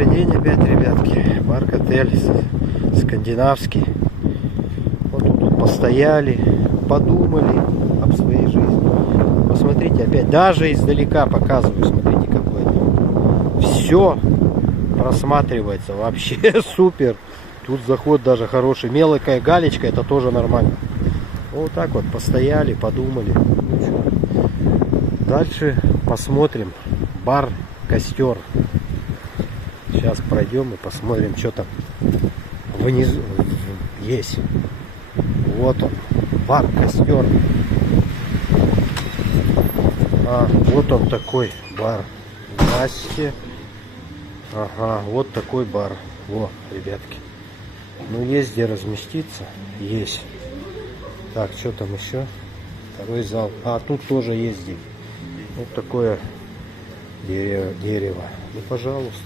Добрый день опять, ребятки. Бар-отель скандинавский. Вот тут постояли, подумали об своей жизни. Посмотрите, опять даже издалека показываю. Смотрите, какой это. Все просматривается вообще супер. Тут заход даже хороший. Мелкая галечка, это тоже нормально. Вот так вот постояли, подумали. Дальше посмотрим. Бар Костер. Сейчас пройдем и посмотрим, что там внизу есть. Вот он, бар Костер. Вот он такой бар. Здрасте. Ага, вот такой бар. Во, ребятки. Ну, есть где разместиться. Есть. Так, что там еще? Второй зал. Тут тоже есть здесь. Вот такое дерево. Ну, пожалуйста.